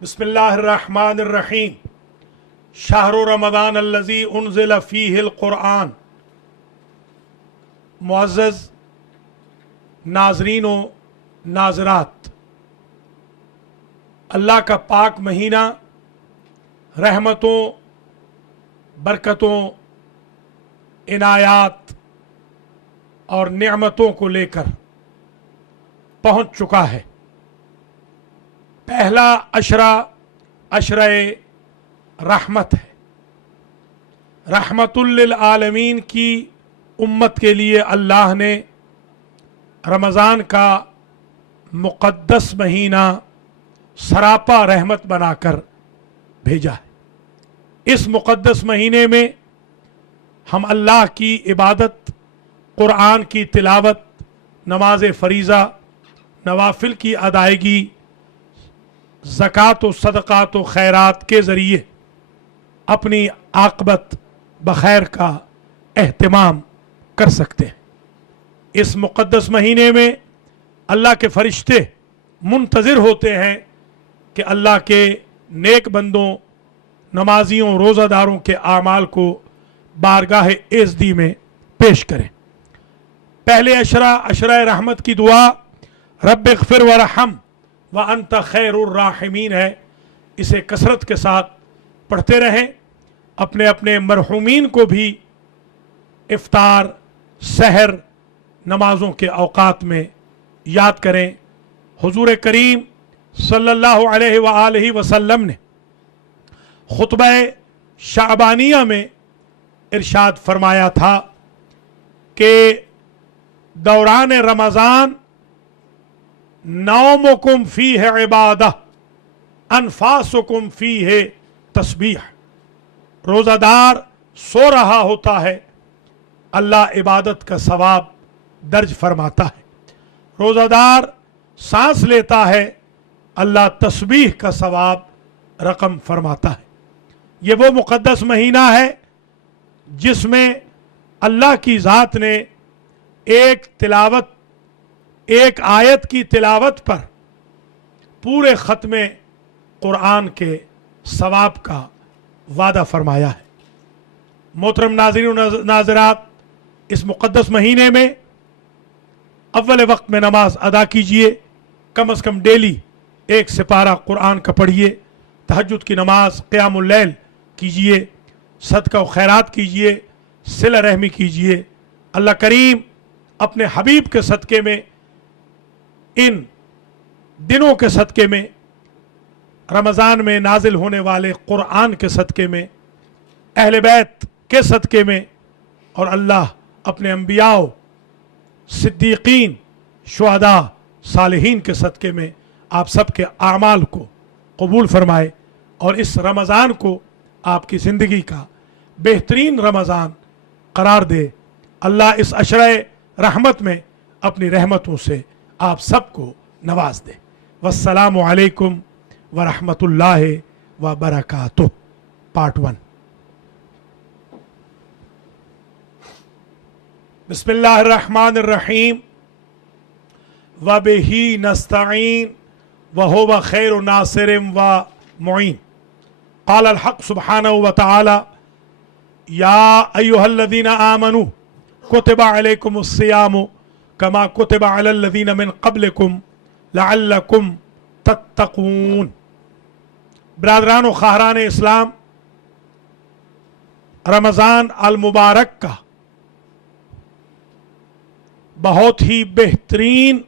बिस्मिल्लाहिर्रहमानिर्रहीम। शहरु रमज़ान अल्लज़ी उन्ज़िल फ़ीहिल क़ुरआन। मुअज़्ज़ज़ नाज़रीन व नाज़रात, अल्लाह का पाक महीना रहमतों, बरकतों, इनायात और नेमतों को लेकर पहुँच चुका है। पहला अशरा अशरे रहमत है। रहमतुल लिल आलमीन की उम्मत के लिए अल्लाह ने रमज़ान का मुक़द्दस महीना सरापा रहमत बनाकर भेजा है। इस मुक़द्दस महीने में हम अल्लाह की इबादत, क़ुरआन की तिलावत, नमाज फ़रीज़ा, नवाफिल की अदायगी, ज़कात व सदक़ात व खैरात के ज़रिए अपनी आक़बत बखैर का एहतिमाम कर सकते हैं। इस मुक़द्दस महीने में अल्लाह के फ़रिश्ते मुंतज़िर होते हैं कि अल्लाह के नेक बंदों, नमाजियों, रोज़ादारों के आमाल को बारगाह एज़दी में पेश करें। पहले अशरा अशरा रहमत की दुआ रब्बिग़फ़िर वरहम व अंत खैरुर राहिमीन है। इसे कसरत के साथ पढ़ते रहें। अपने अपने मरहूमीन को भी इफ्तार, सहर, नमाज़ों के औक़ात में याद करें। हुज़ूर करीम सल्लल्लाहु अलैहि व आलिहि वसल्लम ने खुतबा शाबानिया में इरशाद फरमाया था कि दौरान रमज़ान नौमुकुम फ़ीह इबादह अनफासुकुम फ़ीह तस्बीह। रोज़ादार सो रहा होता है, अल्लाह इबादत का सवाब दर्ज फरमाता है। रोज़ादार सांस लेता है, अल्लाह तस्बीह का सवाब रकम फरमाता है। ये वो मुक़द्दस महीना है जिसमें अल्लाह की ज़ात ने एक आयत की तिलावत पर पूरे ख़त्मे क़ुरआन के सवाब का वादा फरमाया है। मोहतरम नाज़रीन व नाज़रात, इस मुक़द्दस महीने में अव्वल वक्त में नमाज अदा कीजिए। कम अज़ कम डेली एक सिपारा क़ुरआन का पढ़िए। तहज्जुद की नमाज, क़ियामुल लैल कीजिए। सदका व खैरात कीजिए, सिला रहमी कीजिए। अल्लाह करीम अपने हबीब के सदक़े में, इन दिनों के सदक़े में, रमज़ान में नाजिल होने वाले क़ुरआन के सदक़े में, अहले बैत के सदक़े में, और अल्लाह अपने अंबियाओ, सिद्दीक़ीन, शुहदा, सालिहीन के सदक़े में आप सब के आमाल को कबूल फरमाए और इस रमज़ान को आपकी ज़िंदगी का बेहतरीन रमज़ान करार दे। अल्लाह इस अशरे रहमत में अपनी रहमतों से आप सबको नवाज दे। वस्सलामु अलैकुम व रहमतुल्लाहि व बरकातुहू। पार्ट 1। बिस्मिल्लाहिर्रहमानिर्रहीम व बिही नस्तईन व हुवा खैरु नासिरिन व मुईन। क़ाल अल हक़ सुब्हानहु व तआला या अय्युहल्लज़ीना आमनू कुतिबा अलैकुमुस्सियामु कमा कुतिबा अलल्लज़ीना मिन क़ब्लिकुम लअल्लकुम तत्तक़ून। ब्रादरान व ख़ाहरान इस्लाम, रमज़ान अल मुबारक का बहुत ही बेहतरीन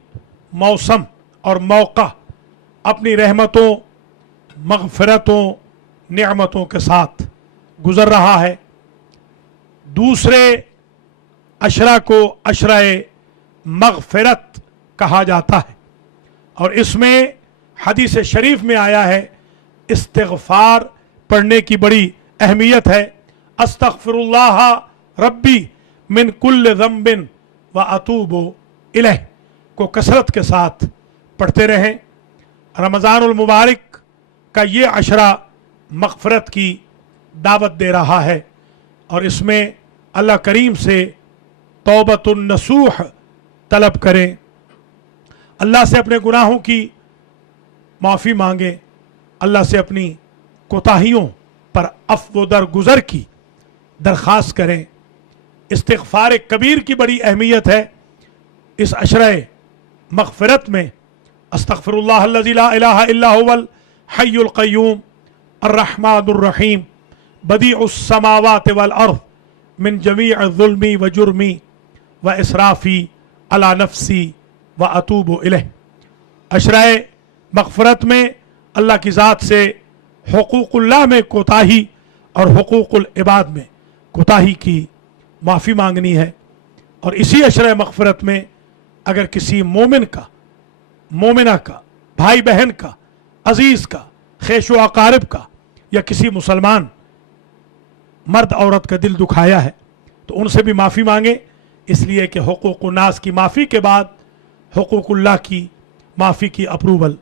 मौसम और मौका अपनी रहमतों, मग़फ़िरतों, नेमतों के साथ गुज़र रहा है। दूसरे अशरा को अशरे मग़फ़िरत कहा जाता है और इसमें हदीस शरीफ में आया है इस्तिग़फ़ार पढ़ने की बड़ी अहमियत है। अस्तग़फ़िरुल्लाह रब्बी मिन कुल्लि ज़ंबिन व अतूबु इलैह को कसरत के साथ पढ़ते रहें। रमज़ानुल मुबारक का ये अशरा मग़फ़िरत की दावत दे रहा है और इसमें अल्लाह करीम से तौबतुन नसूह तलब करें, अल्लाह से अपने गुनाहों की माफ़ी मांगें, अल्लाह से अपनी कोताहियों पर अफ़्व दरगुज़र की दरख्वास्त करें। इस्तिग़फ़ार कबीर की बड़ी अहमियत है। इस अशरे मग़फ़िरत में अस्तग़फ़िरुल्लाह अल्लज़ी ला इलाहा इल्ला हुवल हय्युल क़य्यूम अर्रहमानुर रहीम बदीउस समावाति वल अर्ज़ मिन जमीअ ज़ुल्मी व जुर्मी व इसराफ़ी अला नफ़्सी व अतूबु इलैह। अशरे मग़फ़िरत में अल्लाह की ज़ात से हुकूकुल्लाह में कोताही और हुकूकुल इबाद में कोताही की माफ़ी मांगनी है। और इसी अशरे मग़फ़िरत में अगर किसी मोमिन का, मोमिना का, भाई बहन का, अजीज़ का, ख़ैश व अक़ारिब का या किसी मुसलमान मर्द औरत का दिल दुखाया है तो उनसे भी माफ़ी मांगे, इसलिए कि हुकूकुन्नास की माफ़ी के बाद हुकूकुल्लाह की माफ़ी की अप्रूवल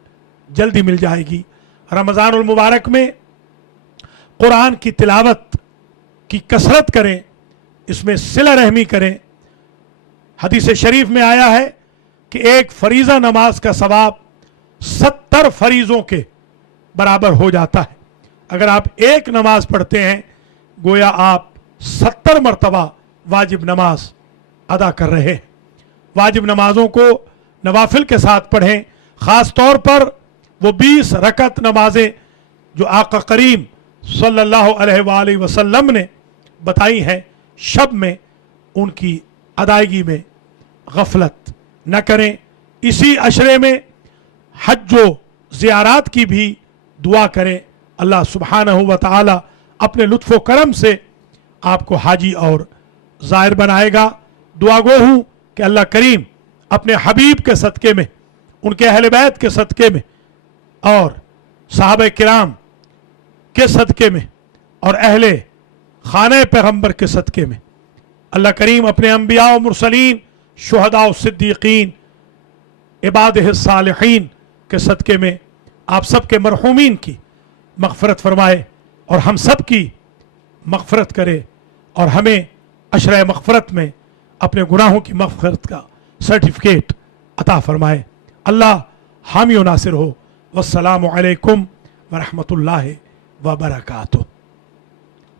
जल्दी मिल जाएगी। रमज़ानुल मुबारक में कुरान की तिलावत की कसरत करें, इसमें सिला रहमी करें। हदीस शरीफ में आया है कि एक फरीज़ा नमाज का सवाब 70 फरीज़ों के बराबर हो जाता है। अगर आप एक नमाज पढ़ते हैं गोया आप 70 मरतबा वाजिब नमाज अदा कर रहे हैं। वाजिब नमाजों को नवाफिल के साथ पढ़ें, ख़ास तौर पर वो 20 रकत नमाजें जो आका करीम सल्लल्लाहु अलैहि वसल्लम ने बताई हैं शब में, उनकी अदायगी में गफलत न करें। इसी अशरे में हज व ज़ियारात की भी दुआ करें। अल्लाह सुब्हानहू व तआला अपने लुत्फ़ व करम से आपको हाजी और ज़ायर बनाएगा। दुआ गो हूँ कि अल्लाह करीम अपने हबीब के सदक़े में, उनके अहले बैत के सदक़े में और सहाबा किराम के सदक़े में और अहले खाने पैगम्बर के सदक़े में अल्लाह करीम अपने अंबिया व मुरसलीन, शुहदा व सिद्दीक़ीन, इबादिह सालिहीन के सदक़े में आप सब के मरहूमीन की मग़फ़िरत फरमाए और हम सब की मग़फ़िरत करे और हमें अशरे मग़फ़िरत में अपने गुनाहों की मग़फ़िरत का सर्टिफिकेट अता फरमाए। अल्लाह हामी व नासिर हो। वस्सलामु अलैकुम व रहमतुल्लाहि व बरकातुहू।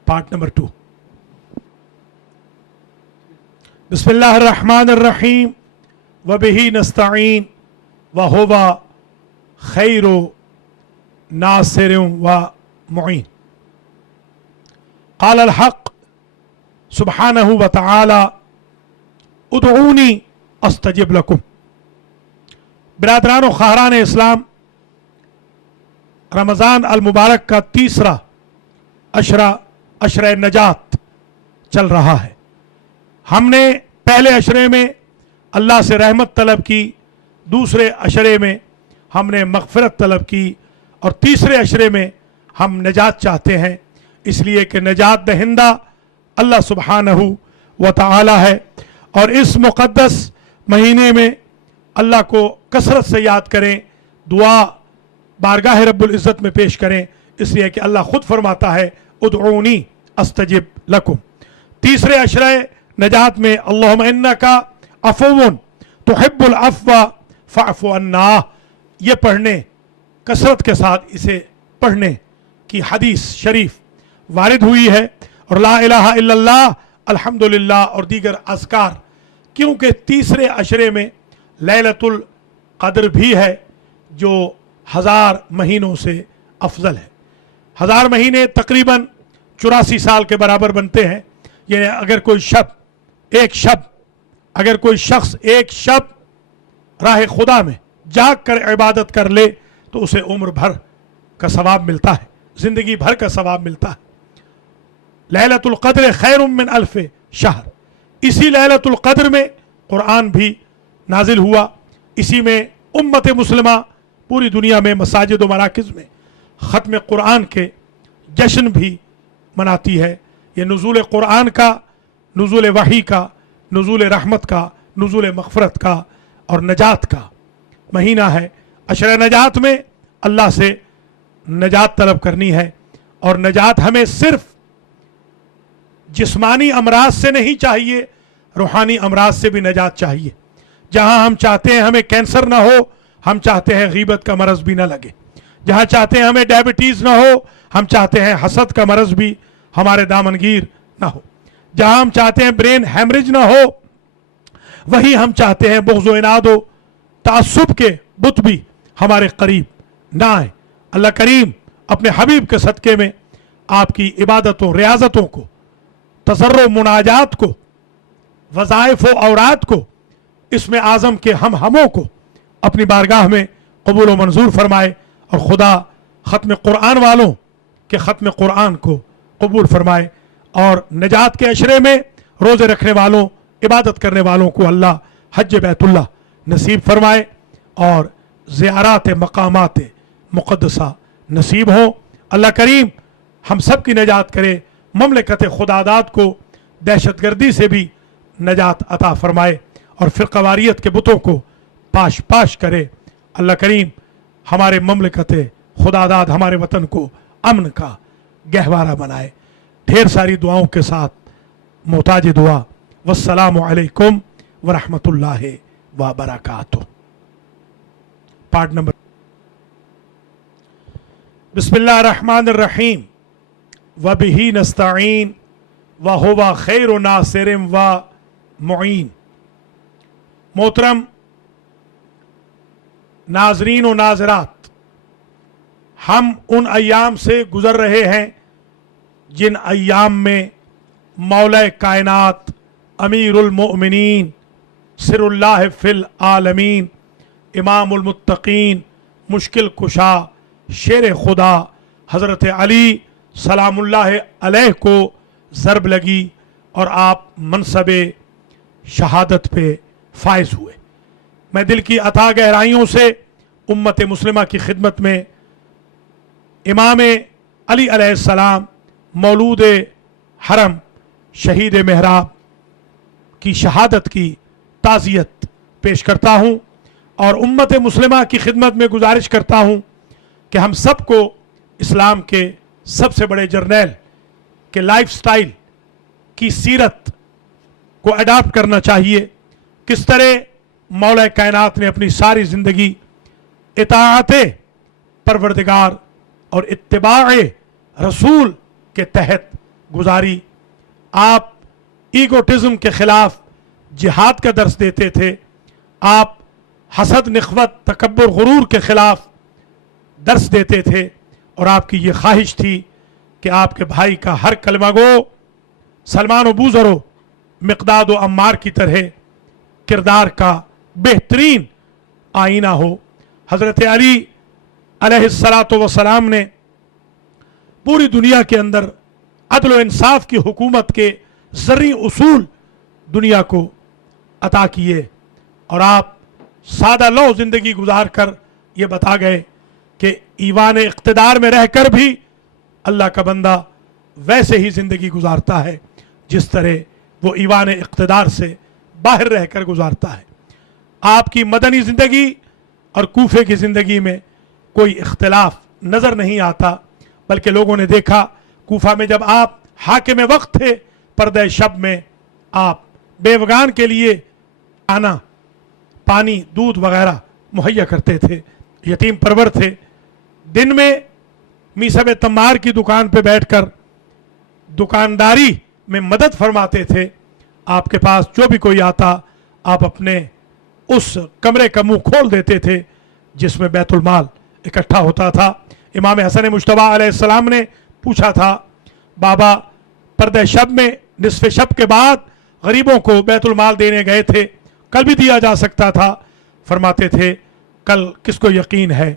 Part number 2। बिस्मिल्लाहिर रहमानिर रहीम व बिही नस्तईन व हुवा खैरु नासिरिन व मुईन। क़ाल अल हक़ सुब्हानहू व तआला उदऊनी अस्तजिब लकुम। बिरादरान व ख़ाहरान इस्लाम, रमज़ान अल मुबारक का तीसरा अशरा अशरे नजात चल रहा है। हमने पहले अशरे में अल्लाह से रहमत तलब की, दूसरे अशरे में हमने मग़फ़िरत तलब की और तीसरे अशरे में हम नजात चाहते हैं, इसलिए कि नजात दहिंदा अल्लाह सुब्हानहू व तआला है। और इस मुक़द्दस महीने में अल्लाह को कसरत से याद करें, दुआ बारगाह रब्बुल इज़्ज़त में पेश करें, इसलिए कि अल्लाह खुद फरमाता है उदऊनी अस्तजिब लकुम। तीसरे अशरे नजात में अल्लाहुम्मा इन्नका अफ़ुव्वुन तुहिब्बुल अफ़्व फ़अफ़ु अन्ना, ये पढ़ने, कसरत के साथ इसे पढ़ने की हदीस शरीफ वारिद हुई है। और ला इलाहा इल्लल्लाह अल्हम्दुलिल्लाह और दीगर अज़कार, क्योंकि तीसरे अशरे में लैलतुल क़द्र भी है जो 1000 महीनों से अफजल है। 1000 महीने तकरीबन 84 साल के बराबर बनते हैं। यानी अगर कोई शख्स एक शब राह खुदा में जाग कर इबादत कर ले तो उसे उम्र भर का सवाब मिलता है, जिंदगी भर का सवाब मिलता है। लैलतुल क़द्र खैरुम मिन अल्फ़ शहर, इसी लैलतुल क़द्र में कुरान भी नाजिल हुआ। इसी में उम्मत मुस्लिमा पूरी दुनिया में मसाजिद व मराकिज़ में ख़त्म कुरान के जश्न भी मनाती है। ये नुज़ूल कुरान का, नुज़ूल वही का, नुज़ूल रहमत का, नुज़ूल मग़फ़िरत का और नजात का महीना है। अशर नजात में अल्लाह से नजात तलब करनी है और नजात हमें सिर्फ जिस्मानी अमराज से नहीं चाहिए, रूहानी अमराज से भी नजात चाहिए। जहां हम चाहते हैं हमें कैंसर ना हो, हम चाहते हैं गीबत का मरज भी ना लगे। जहां चाहते हैं हमें डायबिटीज ना हो, हम चाहते हैं हसद का मरज भी हमारे दामनगीर ना हो। जहां हम चाहते हैं ब्रेन हैमरेज ना हो, वहीं हम चाहते हैं बुग़्ज़ इनादो तासुब के बुत भी हमारे करीब ना आए। अल्लाह करीम अपने हबीब के सदक़े में आपकी इबादतों, रियाजतों को, तज़र्रो मुनाजात को, वज़ाइफ व औरात को, इसमें आज़म के हमों को अपनी बारगाह में कबूल व मंजूर फरमाए और खुदा ख़त्म कुरान वालों के ख़त्म कुरान को कबूल फरमाए और नजात के अशरे में रोज़े रखने वालों, इबादत करने वालों को अल्लाह हज बैतुल्लाह नसीब फरमाए और ज़ियारात मकामात मुक़द्दसा नसीब हो। अल्लाह करीम हम सब की नजात करे, ममलकत खुदादाद को दहशतगर्दी से भी नजात अता फरमाए और फ़िरक़ावारियत के बुतों को पाश पाश करे। अल्लाह करीम हमारे ममलकत खुदादाद, हमारे वतन को अमन का गहवारा बनाए। ढेर सारी दुआओं के साथ मोहताज दुआ, वस्सलामु अलैकुम वरहमतुल्लाहि व बरकातुहू। Part number. बिस्मिल्लाहिर रहमानिर रहीम व बिही नस्तईन व हुवा खैरु नासिरिन व मुईन। मोहतरम नाजरीन व नाजरात, हम उन अय्याम से गुजर रहे हैं जिन अय्याम में मौला कायनात, अमीरुल मोमिनीन, सिरुल्लाह फिल आलमीन, इमामुल मुत्तकीन, मुश्किल कुशा, शेर खुदा हज़रत अली सलामुल्लाह अलैह को ज़रब लगी और आप मनसबे शहादत पे फायज हुए। मैं दिल की अता गहराइयों से उम्मत मुस्लिमा की खिदमत में इमाम अली अलैहिस्सलाम, मौलूद हरम, शहीद महराब की शहादत की ताज़ियत पेश करता हूँ और उम्मत मुस्लिमा की खिदमत में गुजारिश करता हूँ कि हम सबको इस्लाम के सबसे बड़े जर्नैल के लाइफ स्टाइल की सीरत को अडॉप्ट करना चाहिए। किस तरह मौला कायनात ने अपनी सारी ज़िंदगी इताअते परवरदिगार और इत्तिबाए रसूल के तहत गुजारी। आप ईगोटिज्म के खिलाफ जिहाद का दर्स देते थे, आप हसद, निखवत, तकब्बुर, गुरूर के खिलाफ दर्स देते थे और आपकी ये ख्वाहिश थी कि आपके भाई का हर कलमा गो सलमान व बूज़रो, मिक़दाद व अम्मार की तरह किरदार का बेहतरीन आईना हो। हज़रत अली अलैहिस्सलातु वस्सलाम ने पूरी दुनिया के अंदर अदल व इंसाफ की हुकूमत के ज़र्री उसूल दुनिया को अता किए और आप सादा लो ज़िंदगी गुजार कर ये बता गए कि ईवान इक़्तिदार में रहकर भी अल्लाह का बंदा वैसे ही ज़िंदगी गुजारता है जिस तरह वो ईवान इक़्तिदार से बाहर रहकर गुजारता है। आपकी मदनी ज़िंदगी और कूफे की ज़िंदगी में कोई इख्तिलाफ नज़र नहीं आता, बल्कि लोगों ने देखा कूफा में जब आप हाकिम वक्त थे, पर्दे शब में आप बेवगान के लिए आना, पानी, दूध वगैरह मुहैया करते थे, यतीम परवर थे। दिन में मीसब तम्मार की दुकान पे बैठकर दुकानदारी में मदद फरमाते थे। आपके पास जो भी कोई आता, आप अपने उस कमरे का मुंह खोल देते थे जिसमें बैतुल माल इकट्ठा होता था। इमाम हसन मुश्तबा अलैहिस्सलाम ने पूछा था, बाबा पर्दे शब में निस्फ़े शब के बाद गरीबों को बैतुल माल देने गए थे, कल भी दिया जा सकता था। फरमाते थे, कल किसको यकीन है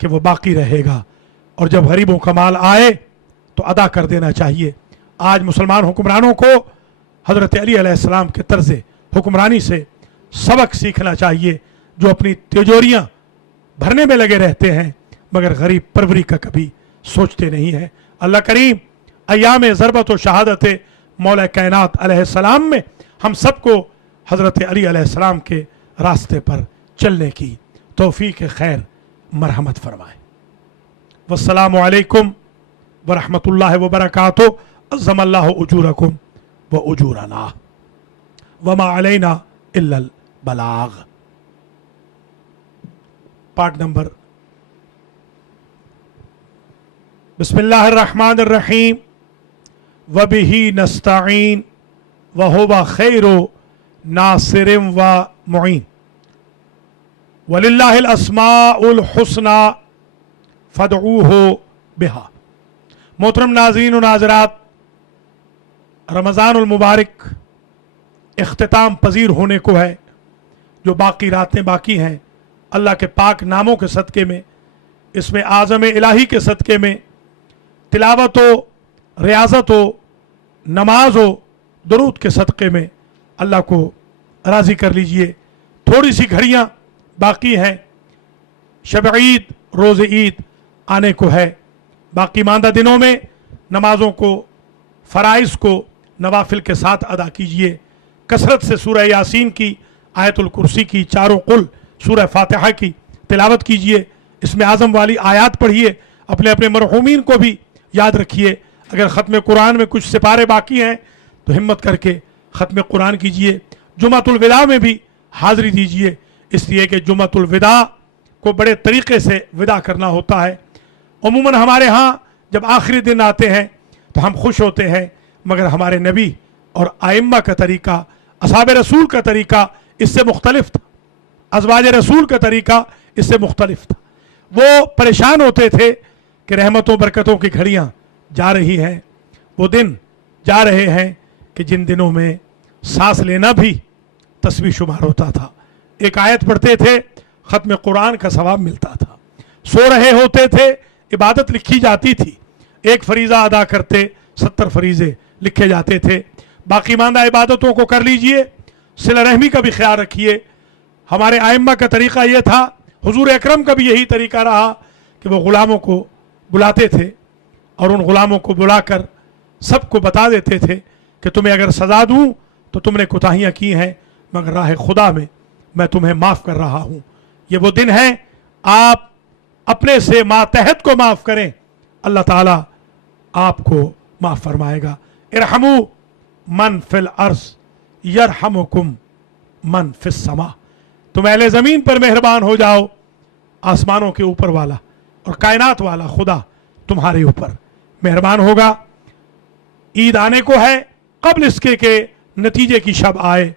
कि वो बाकी रहेगा, और जब गरीबों का माल आए तो अदा कर देना चाहिए। आज मुसलमान हुक्मरानों को हज़रत अली अलैहिस्सलाम के तर्ज़ हुक्मरानी से सबक सीखना चाहिए, जो अपनी तिजोरियाँ भरने में लगे रहते हैं मगर गरीब परवरी का कभी सोचते नहीं हैं। अल्लाह करीम अय्याम ज़रबत व शहादत मौला कायनात अलैहिस्सलाम में हम सबको हज़रत अली अलैहिस्सलाम के रास्ते पर चलने की तौफीक खैर मरहमत फरमाए। वस्सलामु अलैकुम वरहमतुल्लाहि व बरकातुहू। अज़्ज़मल्लाहु उजूरकुम व उजूरना वमा अलैना इल्लल बलाग। पार्ट नंबर बिस्मिल्लाहिर्रहमानिर्रहीम वबिही नस्तईन वहुवा खैरु नासिरिम व मुईन वलिल्लाहिल अस्माउल हुस्ना फदऊहु बिहा। मोहतरम नाज़रीन व नाज़रात, रमज़ानुल मुबारक इख्तिताम पजीर होने को है। जो बाकी रातें बाकी हैं, अल्लाह के पाक नामों के सदक़े में, इसमें आज़म इलाही के सदक़े में तिलावत हो, रियाज़त हो, नमाज हो, दुरूद के सदक़े में अल्लाह को राज़ी कर लीजिए। थोड़ी सी घड़ियाँ बाकी हैं, शब ईद, रोज़ ईद आने को है। बाकी मांदा दिनों में नमाज़ों को, फ़राइज़ को नवाफिल के साथ अदा कीजिए। कसरत से सूरह यासीन की, आयतुल कुर्सी की, चारों कुल, सूरह फातिहा की तिलावत कीजिए। इसमें आज़म वाली आयात पढ़िए। अपने अपने मरहूमीन को भी याद रखिए। अगर ख़त्म कुरान में कुछ सिपारे बाकी हैं तो हिम्मत करके ख़त्म कुरान कीजिए। जुमातुल विदा में भी हाज़िरी दीजिए, इसलिए कि जुमातुल विदा को बड़े तरीक़े से विदा करना होता है। अमूमन हमारे यहाँ जब आखिरी दिन आते हैं तो हम खुश होते हैं, मगर हमारे नबी और आइम्मा का तरीक़ा, असहाब रसूल का तरीक़ा इससे मुख्तलिफ था। अज़वाज रसूल का तरीक़ा इससे मुख्तलिफ था। वो परेशान होते थे कि रहमतों बरकतों की घड़ियाँ जा रही हैं, वो दिन जा रहे हैं कि जिन दिनों में सांस लेना भी तस्बीह शुमार होता था। एक आयत पढ़ते थे, ख़त्म कुरान का सवाब मिलता था। सो रहे होते थे, इबादत लिखी जाती थी। एक फरीज़ा अदा करते 70 फरीज़े लिखे जाते थे। बाकी मांदा इबादतों को कर लीजिए, सिला रहमी का भी ख्याल रखिए। हमारे आइम्मा का तरीक़ा ये था, हुजूर अकरम का भी यही तरीक़ा रहा कि वो ग़ुलामों को बुलाते थे और उन ग़ुलामों को बुलाकर सबको बता देते थे कि तुम्हें अगर सज़ा दूँ तो तुमने कोताहियाँ की हैं, मगर राह खुदा में मैं तुम्हें माफ़ कर रहा हूँ। ये वो दिन है, आप अपने से मातहत को माफ़ करें, अल्लाह ताला आपको माफ़ फरमाएगा। इरहमू मन फिल अर्ज़ यरहमुकुम मन फिस समा। तुम अहले ज़मीन पर मेहरबान हो जाओ, आसमानों के ऊपर वाला और कायनात वाला खुदा तुम्हारे ऊपर मेहरबान होगा। ईद आने को है, कब्ल इसके के नतीजे की शब आए,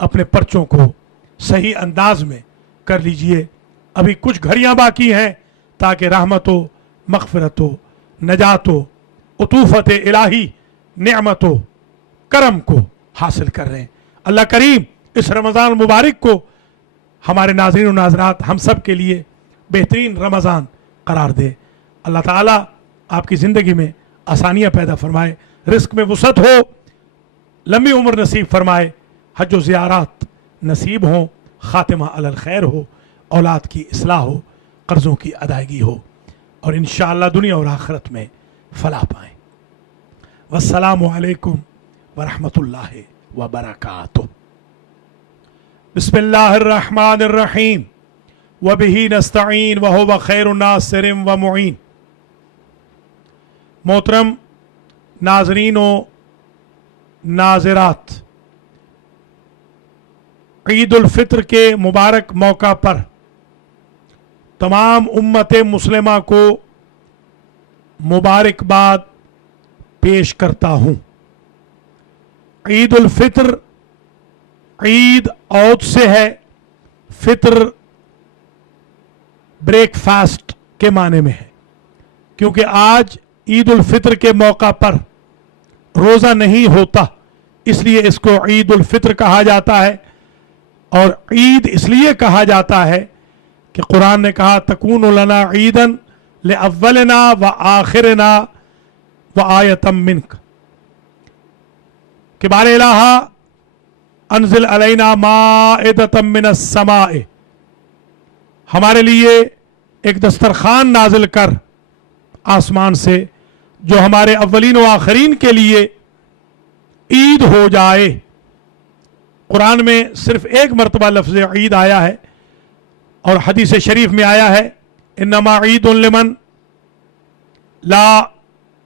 अपने पर्चों को सही अंदाज में कर लीजिए। अभी कुछ घड़ियाँ बाकी हैं ताकि रहमतो, मग़फ़िरतो, नजातो, उतूफ़त इलाही, नेमतो, करम को हासिल कर रहे हैं। अल्लाह करीम इस रमज़ान मुबारक को हमारे नाज़रीन और नाज़रात हम सब के लिए बेहतरीन रमज़ान करार दे। अल्लाह ताला आपकी ज़िंदगी में आसानियाँ पैदा फरमाए, रिस्क में वसअत हो, लंबी उम्र नसीब फरमाए, हज व ज़ियारत नसीब हो, ख़ातिमा अलल खैर हो, औलाद की इस्लाह हो, कर्ज़ों की अदायगी हो और इंशाअल्लाह दुनिया और आखिरत में फलाह पाएँ। वस्सलामु अलैकुम वरहमतुल्लाहि व बरकातुहू। बिस्मिल्लाहिर्रहमानिर्रहीम वबिही नस्तईन वहुवा खैरुन नासिरिम व मुईन। मोहतरम नाज़रीन व नाज़रात, ईद उल फित्र के मुबारक मौका पर तमाम उम्मत मुस्लिमा को मुबारकबाद पेश करता हूँ। ईद उल फित्र ईद औद से है, फित्र ब्रेकफास्ट के माने में है, क्योंकि आज ईद उल फित्र के मौका पर रोज़ा नहीं होता, इसलिए इसको ईद उल फित्र कहा जाता है। और ईद इसलिए कहा जाता है कि कुरान ने कहा तकूनु लना ईदन ले अव्वलना व आखिरना व आयतम मिनक, कि बारे इलाहा अनजिल अलैना माइदतम मिनस समाए, हमारे लिए एक दस्तरखान नाजिल कर आसमान से जो हमारे अव्वलीन व आखिरीन के लिए ईद हो जाए। कुरान में सिर्फ एक मरतबा लफ्ज़ ईद आया है और हदीस शरीफ में आया है इन्नमा ईदुन लिमन ला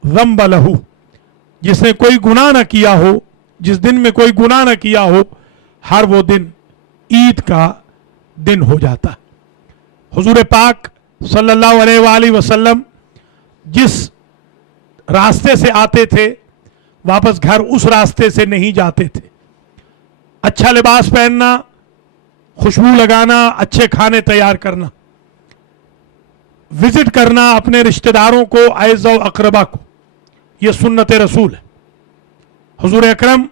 ज़म्ब लहू, जिसने कोई गुनाह न किया हो, जिस दिन में कोई गुनाह न किया हो, हर वो दिन ईद का दिन हो जाता है। हुजूर पाक सल्लल्लाहु अलैहि वसल्लम जिस रास्ते से आते थे, वापस घर उस रास्ते से नहीं जाते थे। अच्छा लिबास पहनना, खुशबू लगाना, अच्छे खाने तैयार करना, विजिट करना अपने रिश्तेदारों को, अज़ व अक़रबा को, यह सुन्नत रसूल है। हुजूर अकरम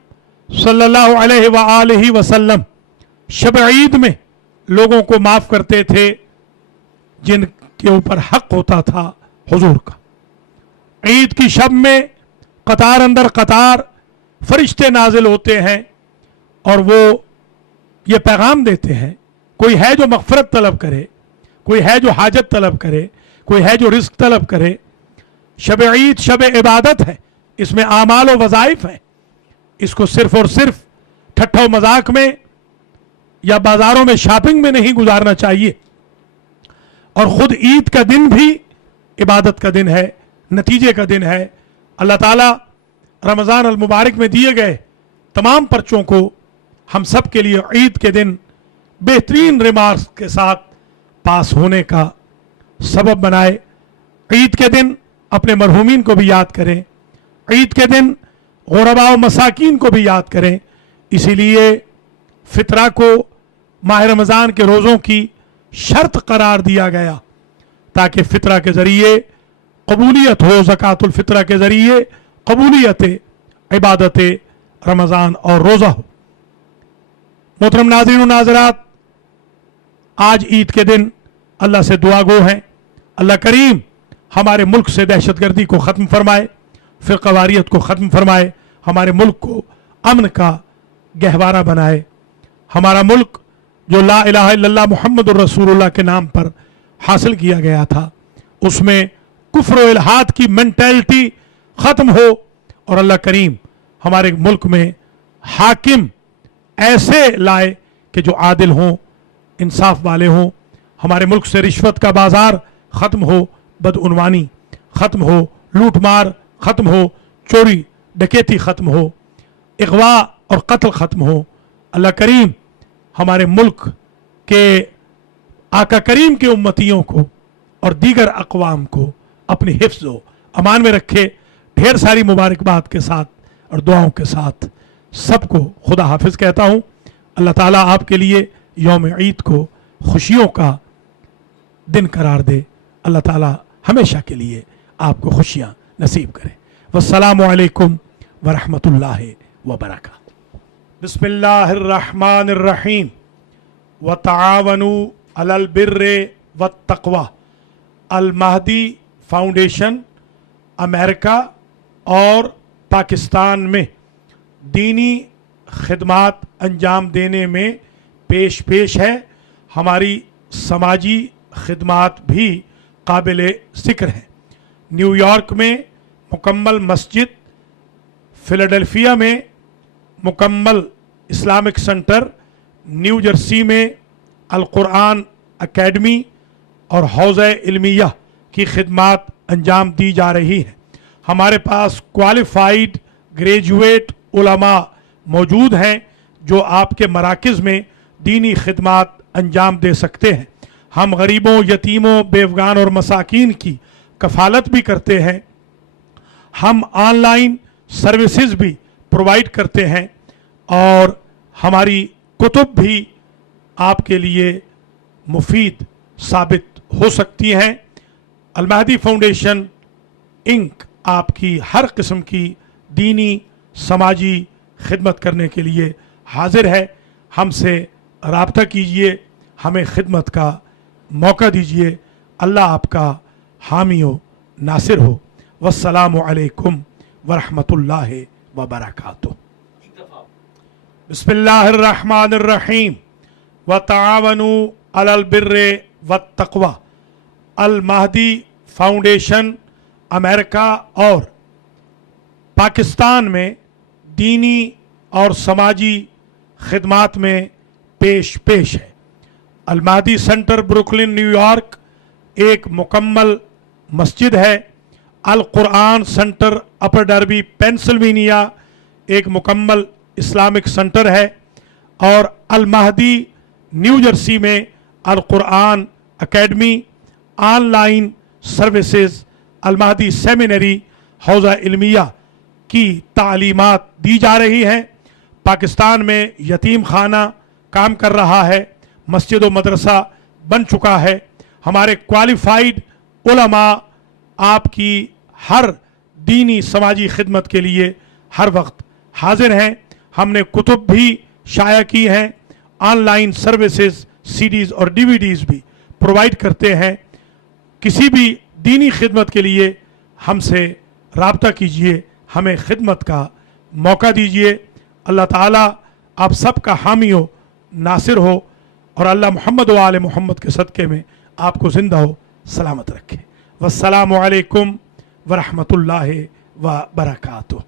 सल्लल्लाहु अलैहि वसल्लम शब ईद में लोगों को माफ करते थे जिनके ऊपर हक होता था हुजूर का। ईद की शब में कतार अंदर कतार फरिश्ते नाजिल होते हैं और वो ये पैगाम देते हैं, कोई है जो मग़फ़िरत तलब करे, कोई है जो हाजत तलब करे, कोई है जो रिस्क तलब करे। शब ईद शब इबादत है, इसमें आमाल व वज़ाइफ है। इसको सिर्फ और सिर्फ ठट्ठा मजाक में या बाजारों में शॉपिंग में नहीं गुजारना चाहिए। और खुद ईद का दिन भी इबादत का दिन है, नतीजे का दिन है। अल्लाह ताला रमज़ान अल मुबारक में दिए गए तमाम पर्चों को हम सब के लिए ईद के दिन बेहतरीन रिमार्क्स के साथ पास होने का सबब बनाए। ईद के दिन अपने मरहूमीन को भी याद करें, ईद के दिन गुरबा व मसाकीन को भी याद करें। इसीलिए फितरा को माह रमज़ान के रोज़ों की शर्त करार दिया गया ताकि फितरा के ज़रिए कबूलियत हो, ज़कातुल फितरा के ज़रिए कबूलियत इबादत रमज़ान और रोज़ा हो। मोहतरम नाज़रीन व नाज़रात, आज ईद के दिन अल्लाह से दुआ गो हैं, अल्लाह करीम हमारे मुल्क से दहशतगर्दी को ख़त्म फरमाए, फ़िरक़ावारियत को ख़त्म फरमाए, हमारे मुल्क को अमन का गहवारा बनाए। हमारा मुल्क जो ला इलाहा इल्लल्लाह मुहम्मदुर रसूलुल्लाह के नाम पर हासिल किया गया था, उसमें कुफ्र व इल्हाद की मेंटालिटी ख़त्म हो और अल्लाह करीम हमारे मुल्क में हाकिम ऐसे लाए कि जो आदिल हों, इंसाफ वाले हों। हमारे मुल्क से रिश्वत का बाजार ख़त्म हो, बदउनवानी ख़त्म हो, लूट मार ख़त्म हो, चोरी डकैती ख़त्म हो, इग़वा और कत्ल ख़त्म हो। अल्लाह करीम हमारे मुल्क के आका करीम के उम्मतियों को और दीगर अक़वाम को अपनी हिफ्ज़ व अमान में रखे। ढेर सारी मुबारकबाद के साथ और दुआओं के साथ सबको खुदा हाफिज़ कहता हूँ। अल्लाह ताला आपके लिए यौम ईद को खुशियों का दिन करार दे। अल्लाह ताला हमेशा के लिए आपको खुशियाँ नसीब करे। वस्सलामु अलैकुम वरहमतुल्लाहि वबरकातुहू। बिस्मिल्लाहिर्रहमानिर्रहीम। व तआवनु अलल बिर्रि वत्तक़वा। अल महदी फाउंडेशन अमेरिका और पाकिस्तान में दीनी खिदमात अंजाम देने में पेश है। हमारी समाजी खिदमात भी काबिल ज़िक्र हैं। न्यूयॉर्क में मुकम्मल मस्जिद, फिलाडेल्फिया में मुकम्मल इस्लामिक सेंटर, न्यू जर्सी में अल कुरान अकेडमी और हौज़े इल्मिया की खिदमात अंजाम दी जा रही हैं। हमारे पास क्वालिफाइड ग्रेजुएट उलमा मौजूद हैं जो आपके मराकज़ में दीनी खिदमात अंजाम दे सकते हैं। हम गरीबों, यतीमों, बेवगान और मसाकीन की कफ़ालत भी करते हैं। हम ऑनलाइन सर्विसेज भी प्रोवाइड करते हैं और हमारी कुतुब भी आपके लिए मुफीद साबित हो सकती हैं। अल महदी फाउंडेशन इंक आपकी हर किस्म की दीनी समाजी खिदमत करने के लिए हाजिर है। हमसे राब्ता कीजिए, हमें खिदमत का मौका दीजिए। अल्लाह आपका हामी व नासिर हो। वस्सलामु अलैकुम वरहमतुल्लाहि वबरकातुहू। बिस्मिल्लाहिर्रहमानिर्रहीम। व तआवनु अलल बिर्रि वत्तक़वा। अल महदी फाउंडेशन अमेरिका और पाकिस्तान में दीनी और समाजी खिदमात में पेश है। अल महदी सेंटर ब्रुकलिन न्यूयॉर्क एक मुकम्मल मस्जिद है। अल कुरान सेंटर अपर डर्बी पेंसिल्वेनिया एक मुकम्मल इस्लामिक सेंटर है। और अल महदी न्यू जर्सी में अल कुरान अकेडमी, ऑनलाइन सर्विसेज, अल महदी सेमिनरी, हौज़ा इल्मिया की तालीमात दी जा रही हैं। पाकिस्तान में यतीम खाना काम कर रहा है, मस्जिद व मदरसा बन चुका है। हमारे क्वालिफाइड उलमा आपकी हर दीनी समाजी खिदमत के लिए हर वक्त हाजिर हैं। हमने कुतुब भी शाया की हैं, ऑनलाइन सर्विसेज सीडीज़ और डीवीडीज़ भी प्रोवाइड करते हैं। किसी भी दीनी खिदमत के लिए हमसे राब्ता कीजिए, हमें खिदमत का मौका दीजिए। अल्लाह ताला आप सबका हामी हो, नासिर हो, और अल्लाह मोहम्मद व आले मोहम्मद के सदक़े में आपको ज़िंदा हो, सलामत रखे। वस्सलामु अलैकुम व रहमतुल्लाहि व बरकातुहू।